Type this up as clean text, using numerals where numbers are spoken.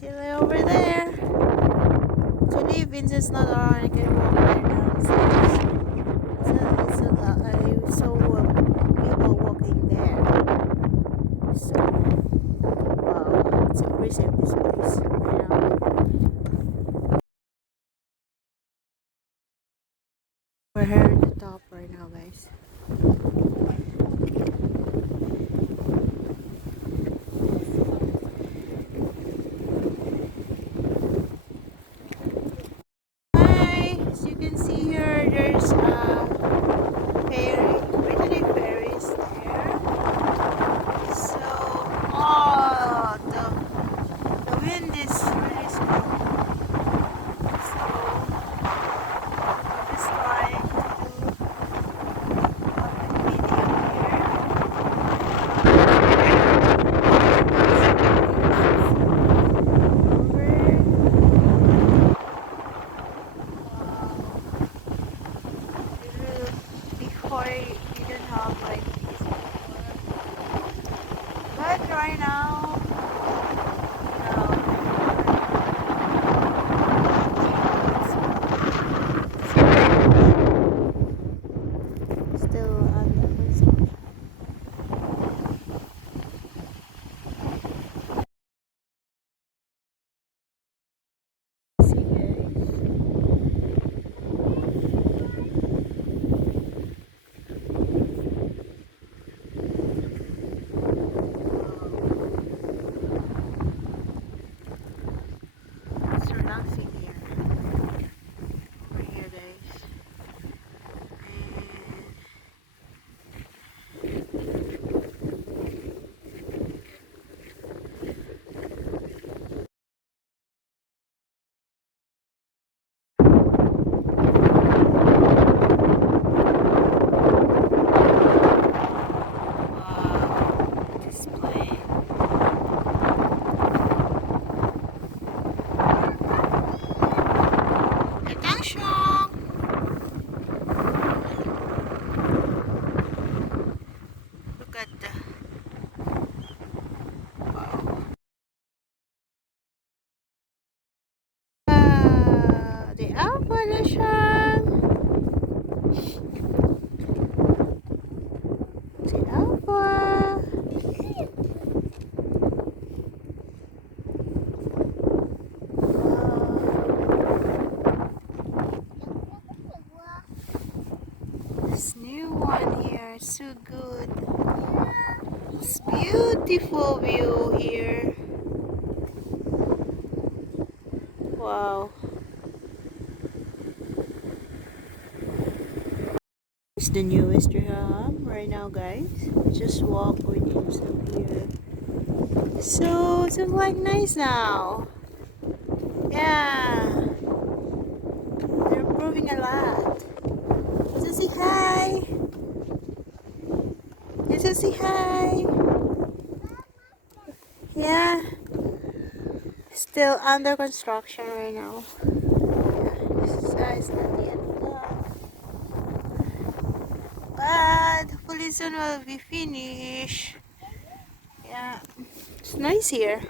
still over there. Actually, Vincent's not around. I can walk right now. I saw people walking there. So, wow, it's impressive this place right now. We're here at the top right now, guys. Hi, as you can see here, there's a ferry, Brittany ferries there. So, oh, the wind is really strong. So, I'm just trying to do a video here. Before we didn't have like this before. But right now, still under construction. See guys. It's relaxing here. Over here guys. Wow, display. Attention! Look at the wow. The Ouistreham. The Outport. This new one here, so good. It's beautiful view here. Wow. It's the new Ouistreham right now, guys. Just walk with himself here. So it looks like nice now. Yeah. They're improving a lot. So say hi. So say hi. Yeah. Still under construction right now. Yeah. So it's not yet done. But hopefully soon will be finished. Yeah. It's nice here.